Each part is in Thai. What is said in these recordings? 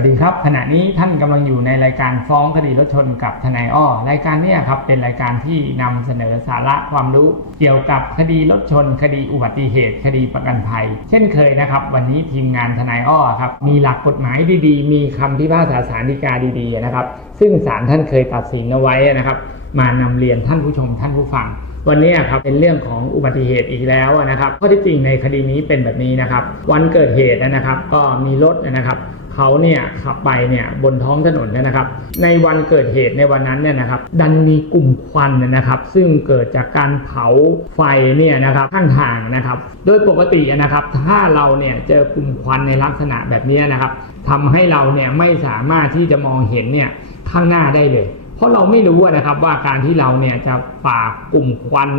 วัสดีครับ ขณะนี้ท่านกำลังอยู่ในรายการฟ้องคดีรถชนกับทนายอ้อรายการนี้ครับเป็นรายการที่นำเสนอสาระความรู้เกี่ยวกับคดีรถชน คดีอุบัติเหตุ คดีประกันภัย เช่นเคยนะครับ วันนี้ทีมงานทนายอ้อครับมีหลักกฎหมายดีๆ มีคำพิพากษาสารฎีกาดีๆนะครับ ซึ่งศาลท่านเคยตัดสินเอาไว้นะครับ มานำเรียนท่านผู้ชมท่านผู้ฟังวันนี้ครับเป็นเรื่องของอุบัติเหตุอีกแล้วนะครับข้อที่จริงในคดีนี้เป็นแบบนี้นะครับ วันเกิดเหตุนะครับ ก็มีรถนะครับ เขาเนี่ยขับไปเนี่ยบนท้องถนนเนยนะครับ ในวันเกิดเหตุในวันนั้นเนี่ยนะครับ ดันมีกลุ่มควันนะครับ ซึ่งเกิดจากการเผาไฟเนี่ยนะครับข้างทางนะครับ โดยปกตินะครับ ถ้าเราเนี่ยเจอกลุ่มควันในลักษณะแบบนี้นะครับทำให้เราเนี่ยไม่สามารถที่จะมองเห็นเนี่ยข้างหน้าได้เลย เพราะเราไม่รู้นะครับว่าการที่เราเนี่ยจะฝ่ากลุ่มควัน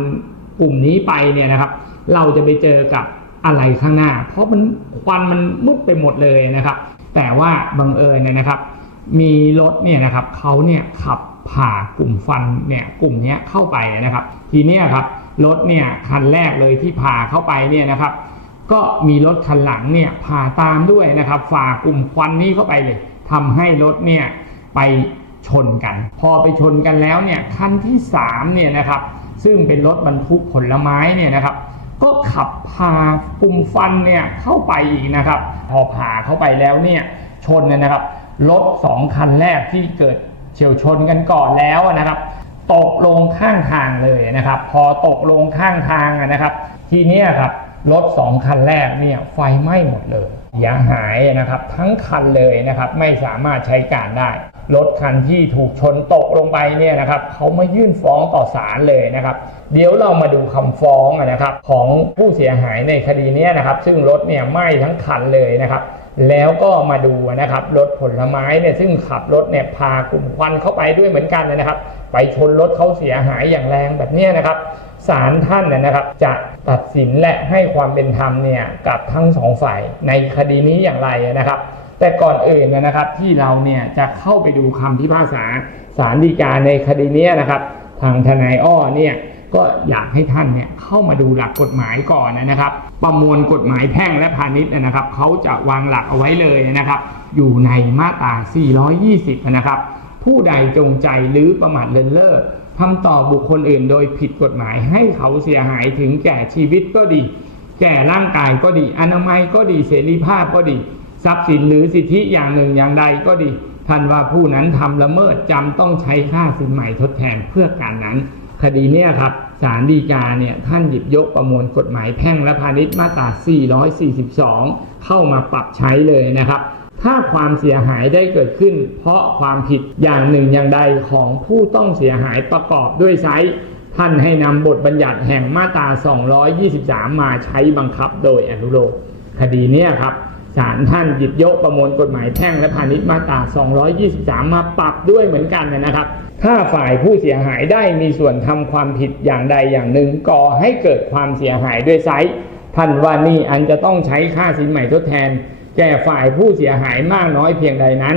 กลุ่มนี้ไปเนี่ยนะครับ เราจะไปเจอกับอะไรข้างหน้า เพราะมันควันมันมืดไปหมดเลยนะครับ แต่ว่าบังเอิญเนี่ยนะครับ มีรถเนี่ยนะครับเขาเนี่ยขับผ่ากลุ่มฟันเนี่ยกลุ่มนี้เข้าไปนะครับ ทีนี้ครับรถเนี่ยคันแรกเลยที่ผ่าเข้าไปเนี่ยนะครับ ก็มีรถคันหลังเนี่ยผ่าตามด้วยนะครับฝ่ากลุ่มควันนี้เข้าไปเลยทำให้รถเนี่ยไปชนกัน พอไปชนกันแล้วเนี่ยคันที่3เนี่ยนะครับซึ่งเป็นรถบรรทุกผลไม้เนี่ยนะครับ ก็ขับพากลุ่มฟันเนี่ยเข้าไปอีกนะครับพอผ่าเข้าไปแล้วเนี่ยชนเนยนะครับรถสองคันแรกที่เกิดเฉียวชนกันก่อนแล้วนะครับ ตกลงข้างทางเลยนะครับ พอตกลงข้างทางนะครับ ทีเนี้ยครับ รถสองคันแรกเนี่ยไฟไหม้หมดเลยเสียหายนะครับทั้งคันเลยนะครับไม่สามารถใช้การได้รถคันที่ถูกชนตกลงไปเนี่ยนะครับเขามายื่นฟ้องต่อศาลเลยนะครับ เดี๋ยวเรามาดูคำฟ้องนะครับของผู้เสียหายในคดีนี้นะครับ ซึ่งรถเนี่ยไหม้ทั้งคันเลยนะครับ แล้วก็มาดูนะครับรถผลไม้เนี่ยซึ่งขับรถเนี่ยพากลุ่มควันเข้าไปด้วยเหมือนกันนะครับ ไปชนรถเขาเสียหายอย่างแรงแบบนี้นะครับ ศาลท่านนะนะครับ จะตัดสินและให้ความเป็นธรรมเนี่ยกับทั้งสองฝ่ายในคดีนี้อย่างไรนะครับ แต่ก่อนอื่นเนยนะครับที่เราเนี่ยจะเข้าไปดูคำพิพากษาศาลฎีกาในคดีนี้นะครับ ทางทนายอ้อเนี่ยก็อยากให้ท่านเนี่ยเข้ามาดูหลักกฎหมายก่อนนะครับ ประมวลกฎหมายแพ่งและพาณิชย์นะครับเขาจะวางหลักเอาไว้เลยนะครับ อยู่ในมาตรา 420 นะครับ ผู้ใดจงใจหรือประมาทเลินเล่อ ทำต่อบุคคลอื่นโดยผิดกฎหมายให้เขาเสียหายถึงแก่ชีวิตก็ดี แก่ร่างกายก็ดี อนามัยก็ดีเสรีภาพก็ดี ทรัพย์สินหรือสิทธิอย่างหนึ่งอย่างใดก็ดีท่านว่าผู้นั้นทำละเมิดจำต้องใช้ค่าสินใหม่ทดแทนเพื่อการนั้น คดีเนี้ยครับศาลฎีกาเนี่ยท่านหยิบยกประมวลกฎหมายแพ่งและพาณิชย์มาตรา 442 เข้ามาปรับใช้เลยนะครับ ถ้าความเสียหายได้เกิดขึ้น เพราะความผิดอย่างหนึ่งอย่างใดของผู้ต้องเสียหายประกอบด้วยไซส์ท่านให้นำบทบัญญัติแห่งมาตรา 223 มาใช้บังคับโดยอนุโลมคดีนี้ครับศาลท่านหยิบยกประมวลกฎหมายแพ่งและพาณิชย์มาตรา 223 มาปรับด้วยเหมือนกันนะครับ ถ้าฝ่ายผู้เสียหายได้มีส่วนทำความผิดอย่างใดอย่างหนึ่งก่อให้เกิดความเสียหายด้วยไซส์ท่านว่านี่อันจะต้องใช้ค่าสินใหม่ทดแทน แก่ฝ่ายผู้เสียหายมากน้อยเพียงใดนั้น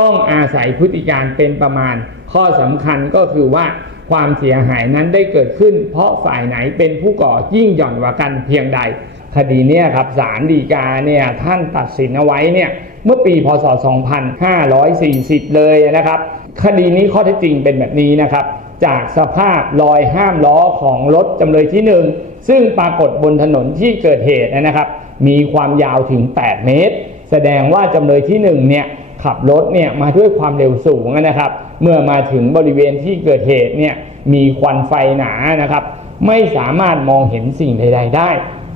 ต้องอาศัยพฤติการเป็นประมาณ ข้อสำคัญก็คือว่าความเสียหายนั้นได้เกิดขึ้น เพราะฝ่ายไหนเป็นผู้ก่อยิ่งหย่อนกว่ากันเพียงใด คดีเนี้ยครับศาลฎีกาเนี่ยท่านตัดสินเอาไว้เนี่ยเมื่อปีพศ 2540 เลยนะครับ คดีนี้ข้อเท็จจริงเป็นแบบนี้นะครับ จากสภาพรอยห้ามล้อของรถจำเลยที่หนึ่งซึ่งปรากฏบนถนนที่เกิดเหตุนะครับ มีความยาวถึง 8 เมตร แสดงว่าจำเลยที่1เนี่ยขับรถเนี่ยมาด้วยความเร็วสูงนะครับ เมื่อมาถึงบริเวณที่เกิดเหตุเนี่ยมีควันไฟหนานะครับ ไม่สามารถมองเห็นสิ่งใด ๆ ได้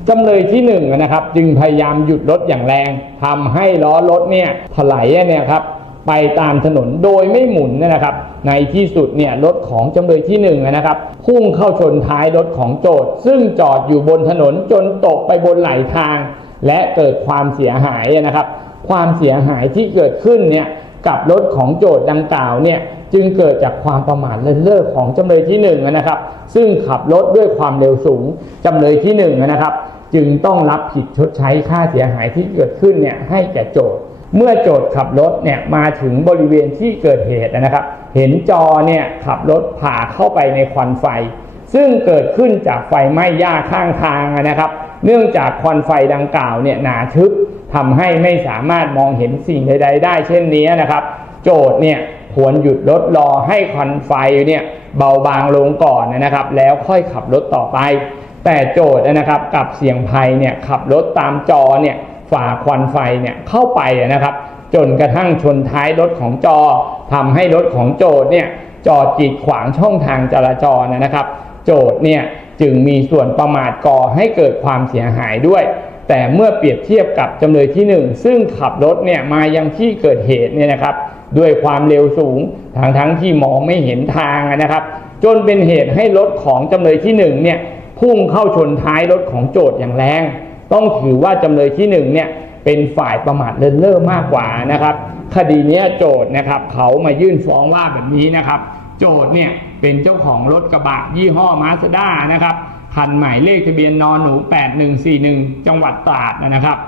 จำเลยที่1นะครับ จึงพยายามหยุดรถอย่างแรงทำให้ล้อรถเนี่ยถลายเนี่ยครับ ไปตามถนนโดยไม่หมุนนะครับ ในที่สุดเนี่ยรถของจำเลยที่หนึ่งนะครับพุ่งเข้าชนท้ายรถของโจทย์ ซึ่งจอดอยู่บนถนนจนตกไปบนไหลทาง และเกิดความเสียหายนะครับ ความเสียหายที่เกิดขึ้นเนี่ยกับรถของโจทย์ดังกล่าวเนี่ยจึงเกิดจากความประมาทเลินเล่อของจำเลยที่หนึ่งนะครับ ซึ่งขับรถด้วยความเร็วสูงจำเลยที่หนึ่งนะครับ จึงต้องรับผิดชดใช้ค่าเสียหายที่เกิดขึ้นเนี่ยให้แก่โจทย์ เมื่อโจทย์ขับรถเนี่ยมาถึงบริเวณที่เกิดเหตุนะครับ เห็นจอเนี่ยขับรถผ่าเข้าไปในควันไฟ ซึ่งเกิดขึ้นจากไฟไหม้หญ้าข้างทางนะครับ เนื่องจากควันไฟดังกล่าวเนี่ยหนาทึบทำให้ไม่สามารถมองเห็นสิ่งใด ๆ ได้ เช่นนี้นะครับ โจทย์เนี่ยควรหยุดรถรอให้ควันไฟเนี่ยเบาบางลงก่อนนะครับ แล้วค่อยขับรถต่อไป แต่โจทย์นะครับกับเสี่ยงภัยเนี่ยขับรถตามจอเนี่ย ฝ่าควันไฟเนี่ยเข้าไปนะครับ จนกระทั่งชนท้ายรถของจอทำให้รถของโจทย์เนี่ยจอดกีดขวางช่องทางจราจรนะครับ โจทย์เนี่ยจึงมีส่วนประมาทก่อให้เกิดความเสียหายด้วย แต่เมื่อเปรียบเทียบกับจำเลยที่หนึ่งซึ่งขับรถเนี่ยมายังที่เกิดเหตุเนี่ยนะครับ ด้วยความเร็วสูงทางทั้งที่มองไม่เห็นทางนะครับ จนเป็นเหตุให้รถของจำเลยที่หนึ่งเนี่ยพุ่งเข้าชนท้ายรถของโจทย์อย่างแรง ต้องถือว่าจำเลยที่หนึ่งเนี่ยเป็นฝ่ายประมาทเลินเล่อมากกว่านะครับ คดีนี้โจทย์นะครับเขามายื่นฟ้องว่าแบบนี้นะครับ โจทย์เนี่ยเป็นเจ้าของรถกระบะยี่ห้อมาสด้านะครับคันหมายเลขทะเบียนนอนหนู 8141 จังหวัดตราดนะครับ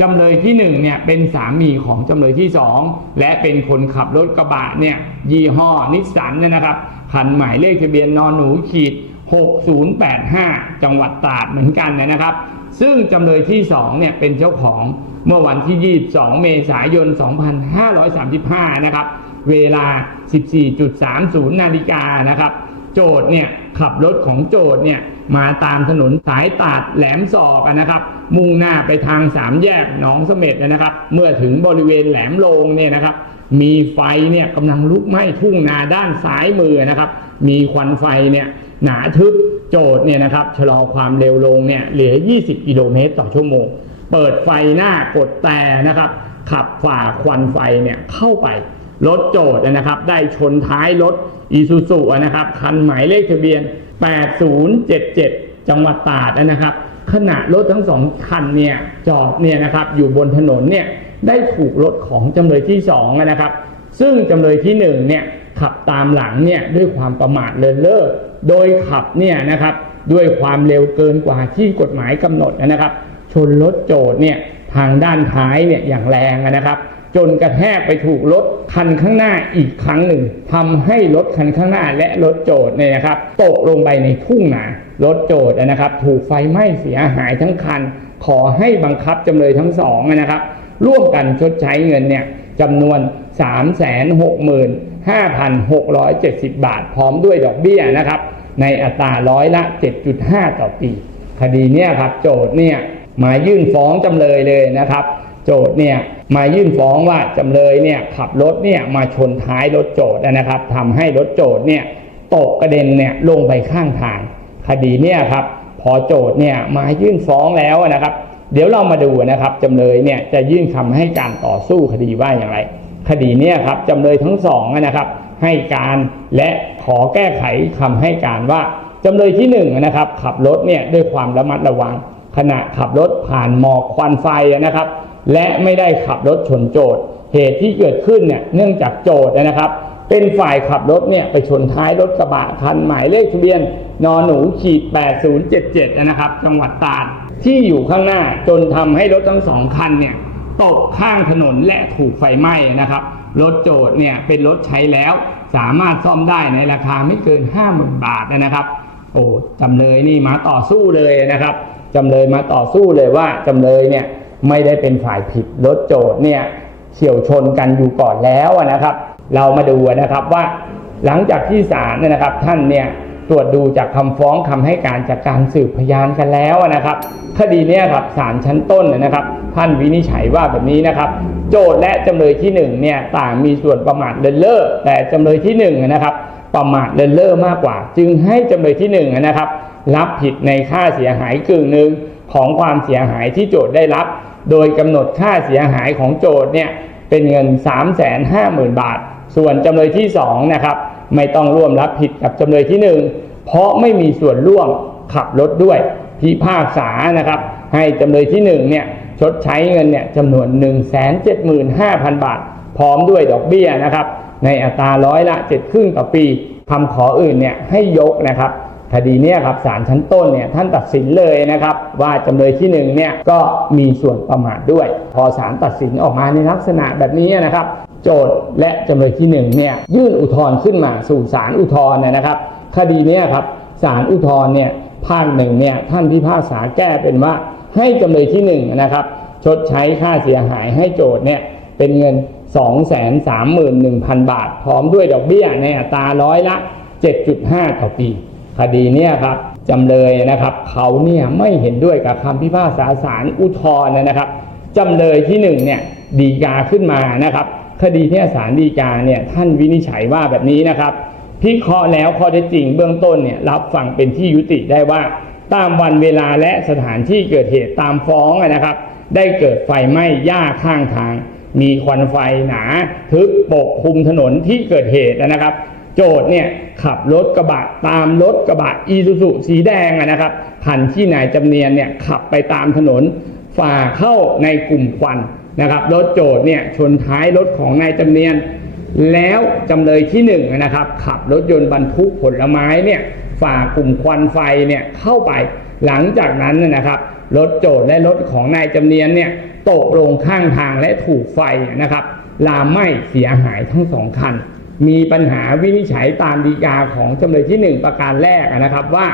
จำเลยที่1เนี่ยเป็นสามีของจำเลยที่ 2 และเป็นคนขับรถกระบะเนี่ยยี่ห้อนิสสันเนี่ยนะครับคันหมายเลขทะเบียนนอนหนูขีด 6085 จังหวัดตราดเหมือนกันนะครับ ซึ่งจำเลยที่ 2 เนี่ยเป็นเจ้าของเมื่อวันที่ 22 เมษายน 2535 นะครับ เวลา 14.30 นาฬิกานะครับ โจทย์เนี่ยขับรถของโจทย์เนี่ยมาตามถนนสายตาดแหลมศอกนะครับ มุ่งหน้าไปทางสามแยกหนองเสม็ดนะครับ เมื่อถึงบริเวณแหลมโลงเนี่ยนะครับ มีไฟเนี่ยกำลังลุกไหม้ทุ่งนาด้านซ้ายมือนะครับ มีควันไฟเนี่ยหนาทึบโจทย์เนี่ยนะครับชะลอความเร็วลงเนี่ยเหลือ 20 กิโลเมตรต่อชั่วโมง เปิดไฟหน้ากดแต่นะครับ ขับฝ่าควันไฟเนี่ยเข้าไปรถโจทย์นะครับ ได้ชนท้ายรถอีซูซูนะครับคันหมายเลขทะเบียน 8077 จังหวัดตราดนะครับ ขณะรถทั้งสองคันเนี่ยจอดเนี่ยนะครับอยู่บนถนนเนี่ย ได้ถูกรถของจำเลยที่สองนะครับ ซึ่งจำเลยที่หนึ่งเนี่ยขับตามหลังเนี่ยด้วยความประมาทเลินเล่อโดยขับเนี่ยนะครับด้วยความเร็วเกินกว่าที่กฎหมายกำหนดนะครับ ชนรถโจทย์เนี่ยทางด้านท้ายเนี่ยอย่างแรงนะครับ จนกระแทกไปถูกรถคันข้างหน้าอีกครั้งหนึ่งทำให้รถคันข้างหน้าและรถโจทย์เนี่ยนะครับตกลงไปในทุ่งนารถโจทย์นะครับ ถูกไฟไหม้เสียหายทั้งคัน ขอให้บังคับจำเลยทั้งสองนะครับ ร่วมกันชดใช้เงินเนี่ยจำนวน 365,670 บาท พร้อมด้วยดอกเบี้ยนะครับ ในอัตราร้อยละ 7.5 ต่อปี คดีเนี่ยครับโจทย์เนี่ยมายื่นฟ้องจำเลยเลยนะครับ โจทย์เนี่ยมายื่นฟ้องว่าจำเลยเนี่ยขับรถเนี่ยมาชนท้ายรถโจทย์นะครับทำให้รถโจทย์เนี่ยตกกระเด็นเนี่ยลงไปข้างทาง คดีเนี่ยครับพอโจทย์เนี่ยมายื่นฟ้องแล้วนะครับ เดี๋ยวเรามาดูนะครับจำเลยเนี่ยจะยื่นคำให้การต่อสู้คดีว่าอย่างไร คดีเนี่ยครับจำเลยทั้งสองนะครับ ให้การและขอแก้ไขคำให้การว่าจำเลยที่หนึ่งนะครับ ขับรถเนี่ยด้วยความระมัดระวัง ขณะขับรถผ่านหมอกควันไฟนะครับ และไม่ได้ขับรถชนโจทย์เหตุที่เกิดขึ้นเนี่ยเนื่องจากโจทย์นะครับ เป็นฝ่ายขับรถเนี่ยไปชนท้ายรถกระบะคันหมายเลขทะเบียนนหนูขีด8077 นะครับ จังหวัดตราด ที่อยู่ข้างหน้าจนทำให้รถทั้งสองคันเนี่ยตกข้างถนนและถูกไฟไหม้นะครับ รถโจทย์เนี่ยเป็นรถใช้แล้วสามารถซ่อมได้ในราคาไม่เกิน 50,000 บาทนะครับ โอ้จำเลยนี่มาต่อสู้เลยนะครับจำเลยมาต่อสู้เลยว่าจำเลยเนี่ยไม่ได้เป็นฝ่ายผิดรถโจทย์เนี่ยเฉียวชนกันอยู่ก่อนแล้วนะครับ เรามาดูนะครับว่าหลังจากที่ศาลเนี่ยนะครับท่านเนี่ย ตรวจดูจากคำฟ้องคำให้การจากการสืบพยานกันแล้วนะครับ คดีนี้ครับศาลชั้นต้นนะครับ ท่านวินิจฉัยว่าแบบนี้นะครับ โจทและจำเลยที่หนึ่งเนี่ยต่างมีส่วนประมาทเลินเล่อแต่จำเลยที่หนึ่งนะครับ ประมาทเลินเล่อมากกว่า จึงให้จำเลยที่หนึ่งนะครับ รับผิดในค่าเสียหายกึ่งหนึ่งของความเสียหายที่โจทได้รับ โดยกำหนดค่าเสียหายของโจทเนี่ยเป็นเงิน 350,000 บาท ส่วนจำเลยที่2นะครับ ไม่ต้องร่วมรับผิดกับจำเลยที่1เพราะไม่มีส่วนร่วมขับรถด้วย พิพากษานะครับ ให้จำเลยที่1เนี่ยชดใช้เงินเนี่ยจำนวน 175,000 บาท พร้อมด้วยดอกเบี้ยนะครับ ในอัตราร้อยละเจ็ดครึ่งต่อปีคำขออื่นเนี่ยให้ยกนะครับคดีเนี้ยครับศาลชั้นต้นเนี่ยท่านตัดสินเลยนะครับ ว่าจำเลยที่หนึ่งเนี่ยก็มีส่วนประมาทด้วย พอศาลตัดสินออกมาในลักษณะแบบนี้นะครับ โจทย์และจำเลยที่หนึ่งเนี่ยยื่นอุทธรณ์ขึ้นมาสู่ศาลอุทธรณ์เนี่ยนะครับ คดีนี้ครับศาลอุทธรณ์เนี่ยภาคหนึ่งเนี่ยท่านพิพากษาแก้เป็นว่าให้จำเลยที่หนึ่งนะครับชดใช้ค่าเสียหายให้โจทย์เนี่ยเป็นเงิน 231,000 บาท พร้อมด้วยดอกเบี้ยในอัตราร้อยละ 7.5 ต่อปี คดีเนี่ยครับจำเลยนะครับเขาเนี่ยไม่เห็นด้วยกับคำพิพากษาศาลอุทธรณ์นะครับจำเลยที่หนึ่งเนี่ยดีกาขึ้นมานะครับ คดีเนี่ศาลดีกาเนี่ยท่านวินิจฉัยว่าแบบนี้นะครับ พิเคราะห์แล้วข้อเท็จจริงเบื้องต้นเนี่ยรับฟังเป็นที่ยุติได้ว่าตามวันเวลาและสถานที่เกิดเหตุตามฟ้องนะครับ ได้เกิดไฟไหม้หญ้าข้างทาง มีควันไฟหนาทึบปกคลุมถนนที่เกิดเหตุนะครับ โจทย์เนี่ยขับรถกระบะตามรถกระบะอีซูซุสีแดงนะครับคันที่นายจำเนียนเนี่ยขับไปตามถนนฝ่าเข้าในกลุ่มควัน นะครับรถโจทย์เนี่ยชนท้ายรถของนายจำเนียน แล้วจำเลยที่หนึ่งนะครับขับรถยนต์บรรทุกผลไม้เนี่ยฝ่ากลุ่มควันไฟเนี่ยเข้าไปหลังจากนั้นนะครับรถโจทย์และรถของนายจำเนียนเนี่ยตกลงข้างทางและถูกไฟนะครับลามไหม้เสียหายทั้งสองคัน มีปัญหาวินิจฉัยตามดีกาของจำเลยที่หนึ่งประการแรกนะครับว่า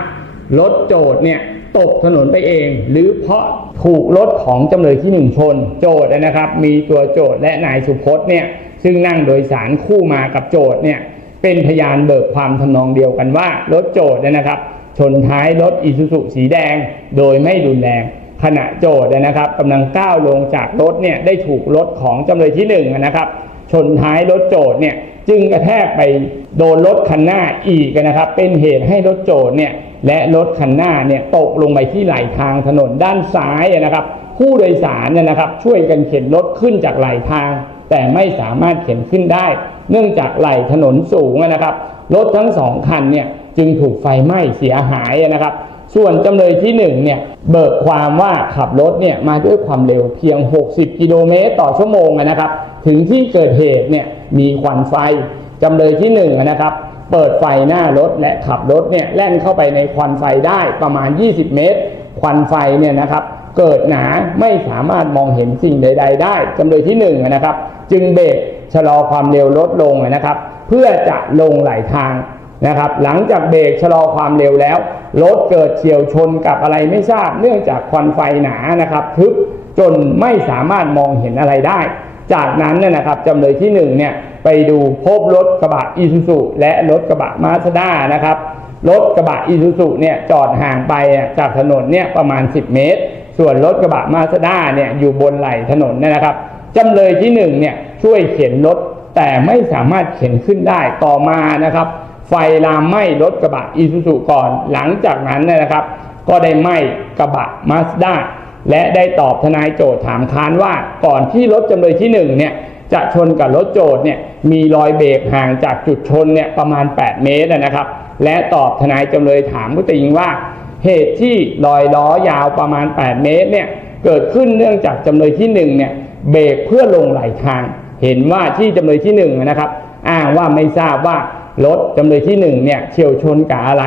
รถโจทย์เนี่ยตกถนนไปเอง หรือเพราะถูกรถของจำเลยที่หนึ่งชน โจทย์นะครับ มีตัวโจทย์และนายสุพจน์เนี่ยซึ่งนั่งโดยสารคู่มากับโจทย์เนี่ยเป็นพยานเบิกความทำนองเดียวกันว่ารถโจทย์นะครับ ชนท้ายรถอีซูซุสีแดง โดยไม่รุนแรงขณะโจทย์นะครับกำลังก้าวลงจากรถเนี่ยได้ถูกรถของจำเลยที่หนึ่งนะครับชนท้ายรถโจทย์เนี่ยจึงกระแทกไปโดนรถคันหน้าอีกนะครับ เป็นเหตุให้รถโจทย์เนี่ย และรถคันหน้าเนี่ยตกลงไปที่ไหลทางถนนด้านซ้ายนะครับ ผู้โดยสารเนี่ยนะครับ ช่วยกันเข็นรถขึ้นจากไหลทาง แต่ไม่สามารถเข็นขึ้นได้ เนื่องจากไหลถนนสูงนะครับรถทั้งสองคันเนี่ยจึงถูกไฟไหม้เสียหายนะครับ ส่วนจำเลยที่1เนี่ยเบิกความว่าขับรถเนี่ยมาด้วยความเร็วเพียง 60 กิโลเมตรต่อชั่วโมงนะครับ ถึงที่เกิดเหตุเนี่ยมีควันไฟจำเลยที่1นะครับ เปิดไฟหน้ารถและขับรถเนี่ยแล่นเข้าไปในควันไฟได้ประมาณ 20 เมตร ควันไฟเนี่ยนะครับเกิดหนาไม่สามารถมองเห็นสิ่งใด ๆ ได้จำเลยที่1นนะครับ จึงเบรกชะลอความเร็วลดลงนะครับ เพื่อจะลงไหลทางนะครับ หลังจากเบรกชะลอความเร็วแล้วรถเกิดเฉียวชนกับอะไรไม่ทราบ เนื่องจากควันไฟหนานะครับทึบจนไม่สามารถมองเห็นอะไรได้ จากนั้นเนี่ยนะครับจำเลยที่หนึ่งเนี่ยไปดูพบรถกระบะอีซูซุและรถกระบะมาสด้านะครับรถกระบะอีซูซุเนี่ยจอดห่างไปจากถนนเนี่ยประมาณ 10 เมตร ส่วนรถกระบะมาสด้าเนี่ยอยู่บนไหล่ถนนนยนะครับจำเลยที่หนึ่งเนี่ยช่วยเข็นรถแต่ไม่สามารถเข็นขึ้นได้ต่อมานะครับ ไฟลามไหม้รถกระบะอีซูซุก่อนหลังจากนั้นนยนะครับ ก็ได้ไหม้กระบะมาสด้า และได้ตอบทนายโจทย์ถามค้านว่าก่อนที่รถจำเลยที่หนึ่งเนี่ยจะชนกับรถโจทย์เนี่ยมีรอยเบรกห่างจากจุดชนเนี่ยประมาณ 8 เมตรนะครับ และตอบทนายจำเลยถามผู้ติงว่า เหตุที่รอยล้อยาวประมาณ 8 เมตรเนี่ยเกิดขึ้นเนื่องจากจำเลยที่หนึ่งเนี่ยเบรกเพื่อลงไหลทาง เห็นว่าที่จำเลยที่หนึ่งนะครับ อ้างว่าไม่ทราบว่ารถจำเลยที่หนึ่งเนี่ยเฉียวชนกับอะไร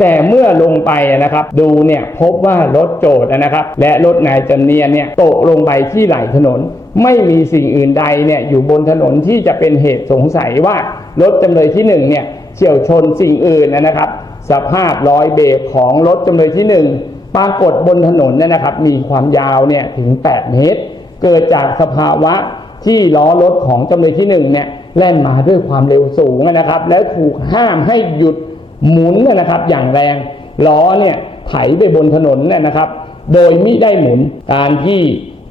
แต่เมื่อลงไปนะครับดูเนี่ยพบว่ารถโจทย์นะครับ และรถนายจำเนียนเนี่ยตกลงไปที่ไหลถนน ไม่มีสิ่งอื่นใดเนี่ยอยู่บนถนนที่จะเป็นเหตุสงสัยว่ารถจำเลยที่หนึ่งเนี่ยเฉียวชนสิ่งอื่นนะครับ สภาพรอยเบรกของรถจำเลยที่หนึ่งปรากฏบนถนนเนี่ยนะครับ มีความยาวเนี่ยถึง 8 เมตร เกิดจากสภาวะที่ล้อรถของจำเลยที่หนึ่งเนี่ยแล่นมาด้วยความเร็วสูงนะครับ แล้วถูกห้ามให้หยุด หมุนนะครับอย่างแรงล้อเนี่ยไถไปบนถนนเนี่ยนะครับ โดยไมิได้หมุนการที่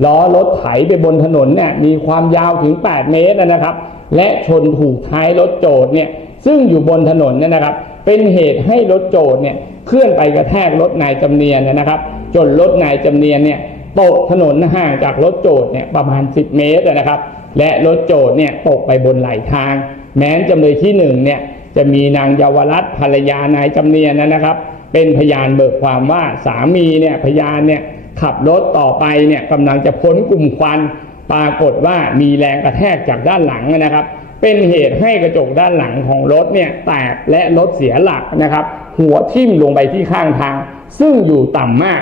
ล้อรถไถไปบนถนนเนี่ยมีความยาวถึง 8 เมตรนะครับ และชนถูกท้ายรถโจทย์เนี่ยซึ่งอยู่บนถนนเนี่ยนะครับ เป็นเหตุให้รถโจทย์เนี่ยเคลื่อนไปกระแทกรถนายจำเนียนนะครับ จนรถนายจำเนียนเนี่ยตกถนนห่างจากรถโจทย์เนี่ยประมาณ 10 เมตรนะครับ และรถโจทย์เนี่ยตกไปบนไหลทาง แม้นจำเลยที่หนึ่งเนี่ย จะมีนางเยาวรัตน์ภรรยานายจำเนียนนะครับ เป็นพยานเบิกความว่าสามีเนี่ยพยานเนี่ยขับรถต่อไปเนี่ยกำลังจะพ้นกลุ่มควัน ปรากฏว่ามีแรงกระแทกจากด้านหลังนะครับ เป็นเหตุให้กระจกด้านหลังของรถเนี่ยแตกและรถเสียหลักนะครับ หัวทิ่มลงไปที่ข้างทาง ซึ่งอยู่ต่ำมาก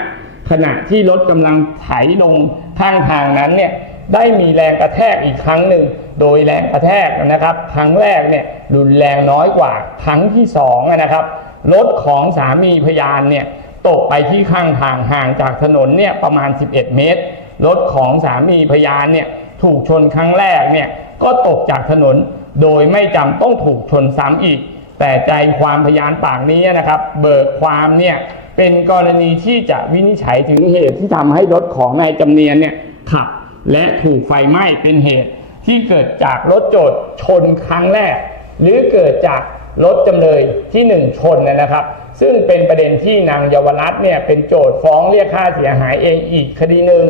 ขณะที่รถกำลังไถลงข้างทางนั้นเนี่ย ได้มีแรงกระแทกอีกครั้งหนึ่ง โดยแรงกระแทกนะครับ ครั้งแรกเนี่ยรุนแรงน้อยกว่า ครั้งที่สองนะครับรถของสามีพยานเนี่ยตกไปที่ข้างทางห่างจากถนนเนี่ยประมาณ 11 เมตรรถของสามีพยานเนี่ยถูกชนครั้งแรกเนี่ยก็ตกจากถนน โดยไม่จำต้องถูกชนซ้ำอีก แต่ใจความพยานปากนี้นะครับ เบิกความเนี่ยเป็นกรณีที่จะวินิจฉัยถึงเหตุที่ทำให้รถของนายจำเนียนเนี่ยขับ และถูกไฟไหม้เป็นเหตุที่เกิดจากรถโจทย์ชนครั้งแรก หรือเกิดจากรถจำเลยที่หนึ่งชนนะครับ ซึ่งเป็นประเด็นที่นางเยาวรัตน์เนี่ยเป็นโจทย์ฟ้องเรียกค่าเสียหายเองอีกคดีหนึ่ง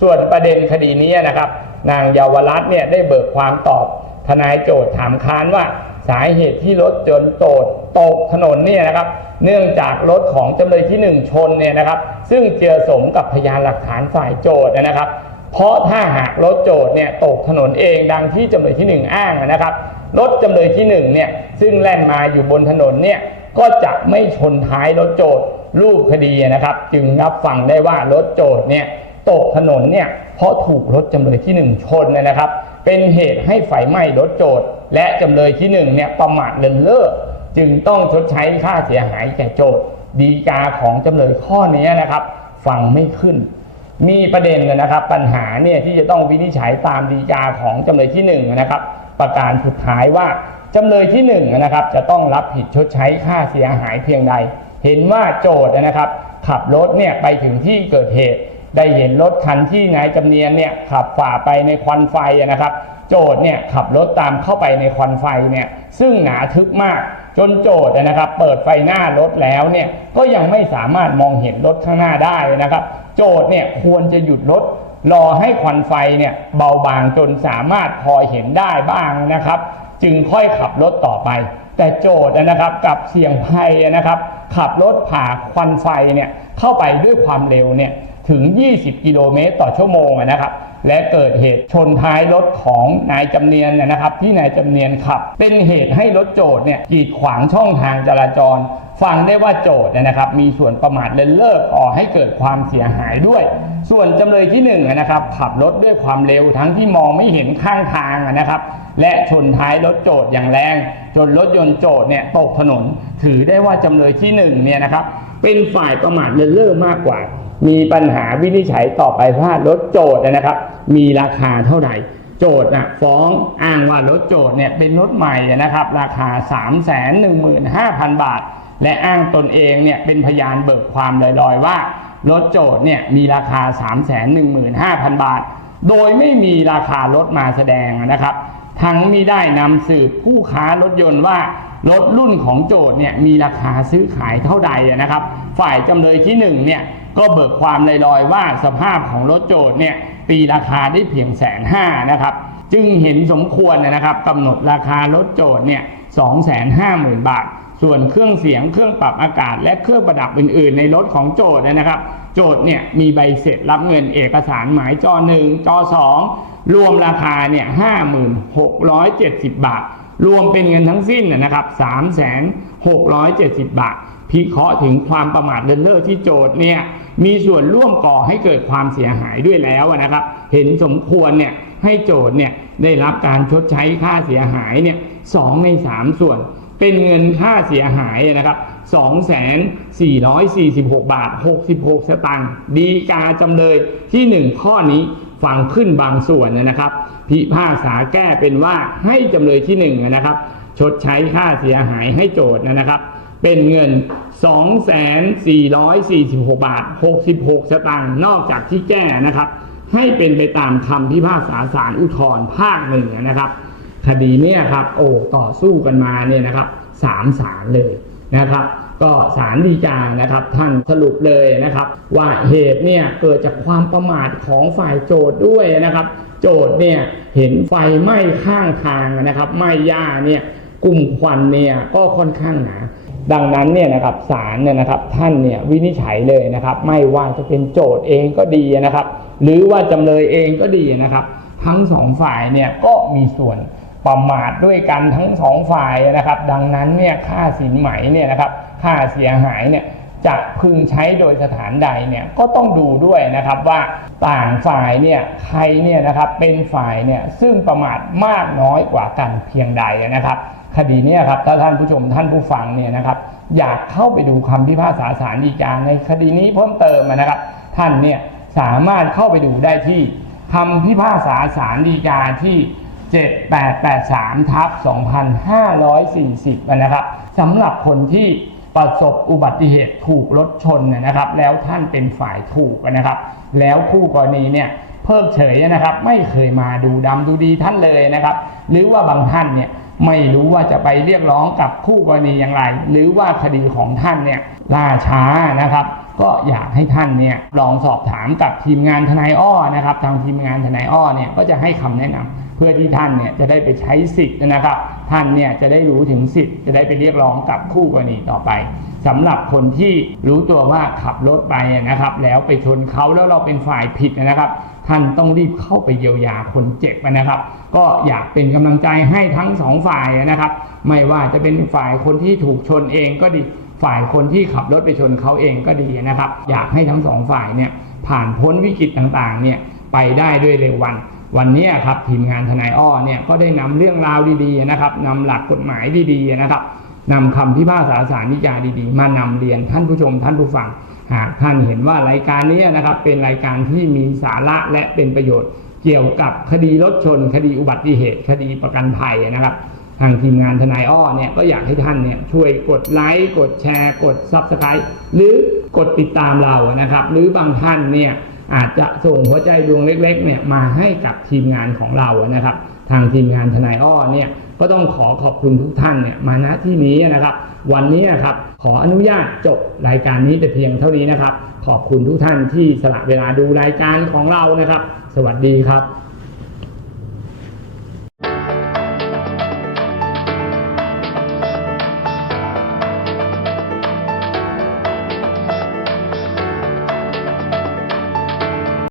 ส่วนประเด็นคดีนี้นะครับ นางเยาวรัตน์เนี่ยได้เบิกความตอบทนายโจทย์ถามค้านว่าสาเหตุที่รถยนโจทย์ตกถนนเนี่ยนะครับ เนื่องจากรถของจำเลยที่หนึ่งชนเนี่ยนะครับ ซึ่งเจือสมกับพยานหลักฐานฝ่ายโจทย์นะครับ เพราะถ้าหากรถโจทย์เนี่ยตกถนนเองดังที่จำเลยที่หนึ่งอ้างนะครับ รถจำเลยที่หนึ่งเนี่ยซึ่งแล่นมาอยู่บนถนนเนี่ยก็จะไม่ชนท้ายรถโจทย์รูปคดีนะครับ จึงรับฟังได้ว่ารถโจทย์เนี่ยตกถนนเนี่ยเพราะถูกรถจำเลยที่หนึ่งชนนะครับ เป็นเหตุให้ไฟไหม้รถโจทย์ และจำเลยที่หนึ่งเนี่ยประมาทเลินเล่อจึงต้องชดใช้ค่าเสียหายแก่โจทย์ดีกาของจำเลยข้อนี้นะครับ ฟังไม่ขึ้น มีประเด็นนะครับ ปัญหาเนี่ยที่จะต้องวินิจฉัยตามดีกาของจำเลยที่หนึ่งนะครับ ประการสุดท้ายว่าจำเลยที่หนึ่งนะครับ จะต้องรับผิดชดใช้ค่าเสียหายเพียงใด เห็นว่าโจทย์นะครับ ขับรถเนี่ยไปถึงที่เกิดเหตุ ได้เห็นรถคันที่นายจำเนียนเนี่ยขับฝ่าไปในควันไฟนะครับ โจทย์เนี่ยขับรถตามเข้าไปในควันไฟเนี่ยซึ่งหนาทึบมาก จนโจทย์นะครับ เปิดไฟหน้ารถแล้วเนี่ยก็ยังไม่สามารถมองเห็นรถข้างหน้าได้นะครับ โจทย์เนี่ยควรจะหยุดรถรอให้ควันไฟเนี่ยเบาบางจนสามารถพอเห็นได้บ้างนะครับ จึงค่อยขับรถต่อไป แต่โจทย์นะครับกับเสี่ยงภัยนะครับ ขับรถผ่าควันไฟเนี่ยเข้าไปด้วยความเร็วเนี่ย ถึง 20 กิโลเมตรต่อชั่วโมงนะครับ และเกิดเหตุชนท้ายรถของนายจำเนียนนะครับ ที่นายจำเนียนขับ เป็นเหตุให้รถโจทย์เนี่ยกีดขวางช่องทางจราจร ฟังได้ว่าโจทย์นะครับ มีส่วนประมาทเลินเล่อก่อให้เกิดความเสียหายด้วย ส่วนจำเลยที่หนึ่งนะครับ ขับรถด้วยความเร็วทั้งที่มองไม่เห็นข้างทางนะครับ และชนท้ายรถโจทย์อย่างแรง จนรถยนต์โจทย์เนี่ยตกถนน ถือได้ว่าจำเลยที่หนึ่งเนี่ยนะครับเป็นฝ่ายประมาทเลินเล่อมากกว่า มีปัญหาวินิจฉัยต่อไปว่ารถโจทย์นะครับ มีราคาเท่าไหร่ โจทย์นะฟ้องอ้างว่ารถโจทย์เนี่ยเป็นรถใหม่นะครับ ราคา 3 1 5 0 0 0 บาท และอ้างตนเองเนี่ยเป็นพยานเบิกความลอยๆว่ารถโจทย์เนี่ยมีราคา 3 1 5 0 0 0 บาท โดยไม่มีราคารถมาแสดงนะครับ ทั้งมิได้นำสืบผู้ค้ารถยนต์ว่ารถรุ่นของโจทย์เนี่ยมีราคาซื้อขายเท่าใดนะครับ ฝ่ายจำเลยที่หนึ่งเนี่ยก็เบิกความลอยๆว่าสภาพของรถโจทย์เนี่ยตีราคาได้เพียงแสนห้านะครับ จึงเห็นสมควรนะครับกำหนดราคารถโจทย์เนี่ย 2แสนห้าหมื่นบาท ส่วนเครื่องเสียงเครื่องปรับอากาศและเครื่องประดับอื่น ๆ ในรถของโจทย์นะครับ โจทย์เนี่ยมีใบเสร็จรับเงินเอกสารหมายจอหนึ่งจอสองรวมราคาเนี่ยห้าหมื่นหกร้อยเจ็ดสิบบาท รวมเป็นเงินทั้งสิ้นนะครับสามแสนหกร้อยเจ็ดสิบบาท พิเคราะห์ถึงความประมาทเลินเล่อที่โจทย์เนี่ยมีส่วนร่วมก่อให้เกิดความเสียหายด้วยแล้วนะครับ เห็นสมควรเนี่ยให้โจทย์เนี่ยได้รับการชดใช้ค่าเสียหายเนี่ยสองในสามส่วน เป็นเงินค่าเสียหายนะครับ2 4 4 6 บาท 66 สตางค์ดีกาจำเลยที่ 1 ข้อนี้ฟังขึ้นบางส่วนนะครับ พิพากษาแก้เป็นว่าให้จำเลยที่1นะครับ ชดใช้ค่าเสียหายให้โจทย์นะครับ เป็นเงิน 2,446 บาท 66 สตางค์นอกจากที่แก้นะครับ ให้เป็นไปตามคำพิพากษาศาลอุทธรภาคหนึ่งนะครับ คดีเนี่ยครับโอ้ต่อสู้กันมาเนี่ยนะครับสามศาลเลยนะครับ ก็ศาลฎีกานะครับ ท่านสรุปเลยนะครับ ว่าเหตุเนี่ยเกิดจากความประมาทของฝ่ายโจทย์ด้วยนะครับ โจทย์เนี่ยเห็นไฟไหม้ข้างทางนะครับไหม้หญ้าเนี่ยกลุ่มควันเนี่ยก็ค่อนข้างหนา ดังนั้นเนี่ยนะครับศาลเนี่ยนะครับท่านเนี่ยวินิจฉัยเลยนะครับ ไม่ว่าจะเป็นโจทย์เองก็ดีนะครับ หรือว่าจำเลยเองก็ดีนะครับ ทั้งสองฝ่ายเนี่ยก็มีส่วนประมาทด้วยกันทั้งสองฝ่ายนะครับ ดังนั้นเนี่ยค่าสินไหมเนี่ยนะครับค่าเสียหายเนี่ย จะพึงใช้โดยสถานใดเนี่ยก็ต้องดูด้วยนะครับว่าต่างฝ่ายเนี่ยใครเนี่ยนะครับเป็นฝ่ายเนี่ยซึ่งประมาทมากน้อยกว่ากันเพียงใดนะครับ คดีเนี้ครับถ้าท่านผู้ชมท่านผู้ฟังเนี่ยนะครับ อยากเข้าไปดูคำพิพากษาศาลฎีกาในคดีนี้เพิ่มเติมนะครับ ท่านเนี่ยสามารถเข้าไปดูได้ที่คำพิพากษาศาลฎีกาที่7883ทับ2540นะครับสำหรับคนที่ ประสบอุบัติเหตุถูกรถชนเนยนะครับ แล้วท่านเป็นฝ่ายถูกนะครับ แล้วคู่กรณีเนี่ยเพิกเฉยนะครับ ไม่เคยมาดูดำดูดีท่านเลยนะครับ หรือว่าบางท่านเนี่ยไม่รู้ว่าจะไปเรียกร้องกับคู่กรณีอย่างไร หรือว่าคดีของท่านเนี่ยล่าช้านะครับ ก็อยากให้ท่านเนี่ยลองสอบถามกับทีมงานทนายอ้อนะครับ ทางทีมงานทนายอ้อเนี่ยก็จะให้คำแนะนำเพื่อที่ท่านเนี่ยจะได้ไปใช้สิทธิ์นะครับ ท่านเนี่ยจะได้รู้ถึงสิทธิ์จะได้ไปเรียกร้องกับคู่กรณีต่อไปสำหรับคนที่รู้ตัวว่าขับรถไปนะครับ แล้วไปชนเขาแล้วเราเป็นฝ่ายผิดนะครับท่านต้องรีบเข้าไปเยียวยาคนเจ็บนะครับ ก็อยากเป็นกำลังใจให้ทั้งสองฝ่ายนะครับ ไม่ว่าจะเป็นฝ่ายคนที่ถูกชนเองก็ดี ฝ่ายคนที่ขับรถไปชนเขาเองก็ดีนะครับ อยากให้ทั้งสองฝ่ายเนี่ยผ่านพ้นวิกฤตต่างๆเนี่ยไปได้ด้วยเร็ววัน วันนี้ครับทีมงานทนายอ้อเนี่ยก็ได้นำเรื่องราวดีๆนะครับนำหลักกฎหมายดีๆนะครับนำคำพิพากษาสารนิจาดีๆ มานำเรียนท่านผู้ชมท่านผู้ฟังหากท่านเห็นว่ารายการนี้นะครับเป็นรายการที่มีสาระและเป็นประโยชน์ เกี่ยวกับคดีรถชน คดีอุบัติเหตุ คดีประกันภัยนะครับ ทางทีมงานทนายอ้อเนี่ยก็อยากให้ท่านเนี่ยช่วยกดไลค์กดแชร์ กด Subscribe หรือกดติดตามเรานะครับ หรือบางท่านเนี่ยอาจจะส่งหัวใจดวงเล็กๆเนี่ยมาให้กับทีมงานของเรานะครับ ทางทีมงานทนายอ้อเนี่ยก็ต้องขอขอบคุณทุกท่านเนี่ยมาณที่นี้นะครับ วันนี้นะครับขออนุญาตจบรายการนี้แต่เพียงเท่านี้นะครับ ขอบคุณทุกท่านที่สละเวลาดูรายการของเรานะครับ สวัสดีครับ